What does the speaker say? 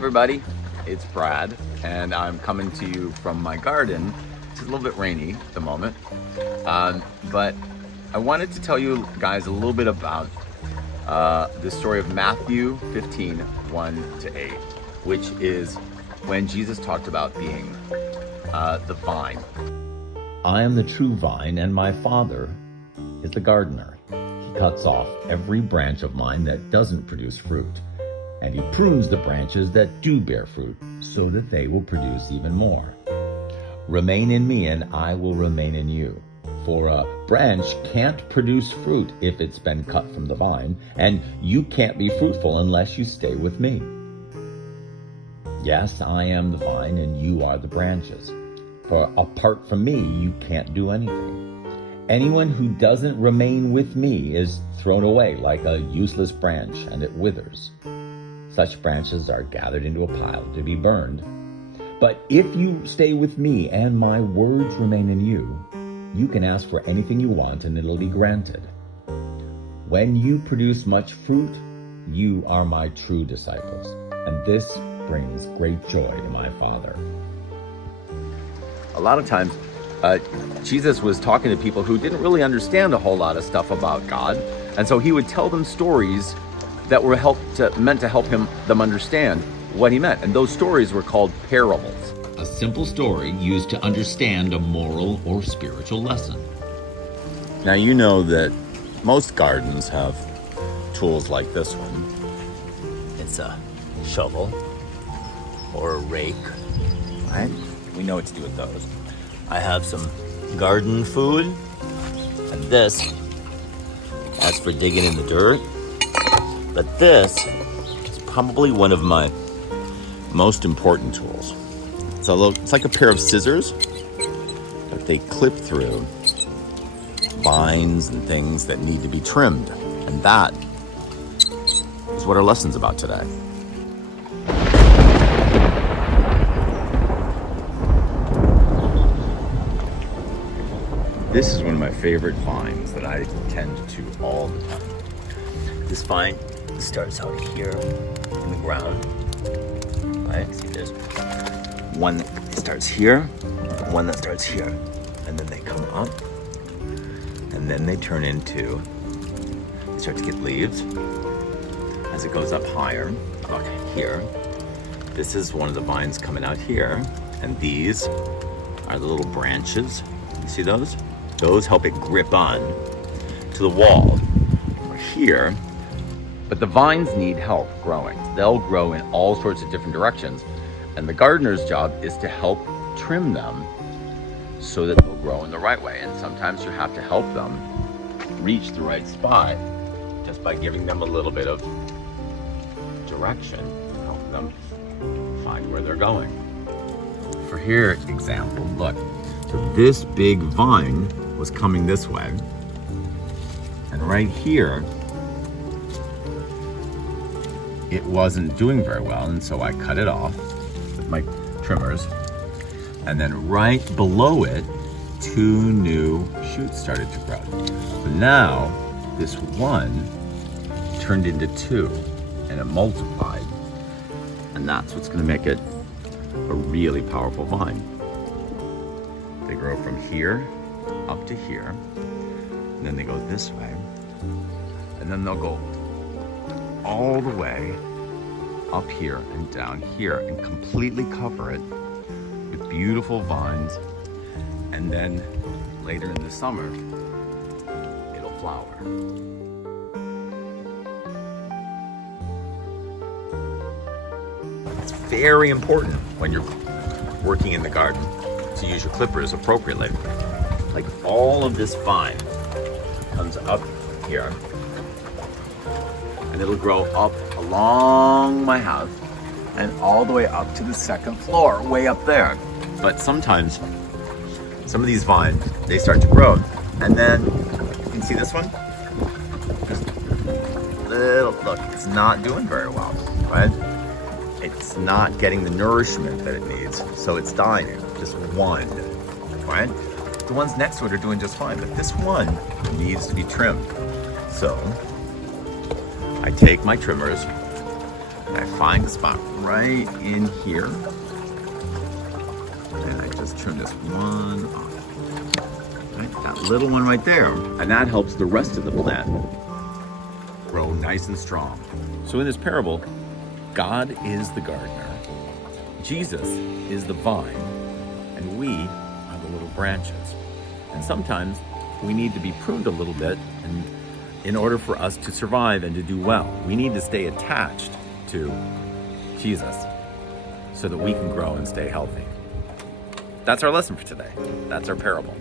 everybody, it's Brad, and I'm coming to you from my garden. It's a little bit rainy at the moment, but I wanted to tell you guys a little bit about the story of Matthew 15, 1-8, which is when Jesus talked about being the vine. I am the true vine, and my Father is the gardener. He cuts off every branch of mine that doesn't produce fruit, and he prunes the branches that do bear fruit, so that they will produce even more. Remain in me, and I will remain in you. For a branch can't produce fruit if it's been cut from the vine, and you can't be fruitful unless you stay with me. Yes, I am the vine, and you are the branches. For apart from me, you can't do anything. Anyone who doesn't remain with me is thrown away like a useless branch, and it withers. Such branches are gathered into a pile to be burned. But if you stay with me and my words remain in you, you can ask for anything you want and it'll be granted. When you produce much fruit, you are my true disciples, and this brings great joy to my Father. A lot of times, Jesus was talking to people who didn't really understand a whole lot of stuff about God, and so he would tell them stories that were meant to help them understand what he meant, and those stories were called parables. A simple story used to understand a moral or spiritual lesson. Now you know that most gardens have tools like this one. It's a shovel or a rake, right? We know what to do with those. I have some garden food, and this, that's for digging in the dirt. But this is probably one of my most important tools. It's like a pair of scissors, but they clip through vines and things that need to be trimmed. And that is what our lesson's about today. This is one of my favorite vines that I tend to all the time. This vine starts out here in the ground, right? See, there's one that starts here, one that starts here, and then they come up, and then they start to get leaves as it goes up higher. Okay, here. This is one of the vines coming out here, and these are the little branches. You see those? Those help it grip on to the wall. Here. But the vines need help growing. They'll grow in all sorts of different directions. And the gardener's job is to help trim them so that they'll grow in the right way. And sometimes you have to help them reach the right spot just by giving them a little bit of direction, helping them find where they're going. For here, example, look. So this big vine was coming this way. And right here, it wasn't doing very well, and so I cut it off with my trimmers. And then right below it, 2 new shoots started to grow. So now, this one turned into 2, and it multiplied. And that's what's gonna make it a really powerful vine. They grow from here up to here, and then they go this way, and then they'll go all the way up here and down here and completely cover it with beautiful vines, and then later in the summer it'll flower. It's very important when you're working in the garden to use your clippers appropriately. Like all of this vine comes up here, and it'll grow up along my house and all the way up to the second floor, way up there. But sometimes some of these vines, they start to grow, and then you can see this one, just look, it's not doing very well, right? It's not getting the nourishment that it needs, so it's dying. Just one, right? The ones next to it are doing just fine, but this one needs to be trimmed. So I take my trimmers I find a spot right in here. And I just trim this one off. Right, that little one right there. And that helps the rest of the plant grow nice and strong. So in this parable, God is the gardener, Jesus is the vine, and we are the little branches. And sometimes we need to be pruned a little bit, and in order for us to survive and to do well, we need to stay attached to Jesus so that we can grow and stay healthy. That's our lesson for today. That's our parable.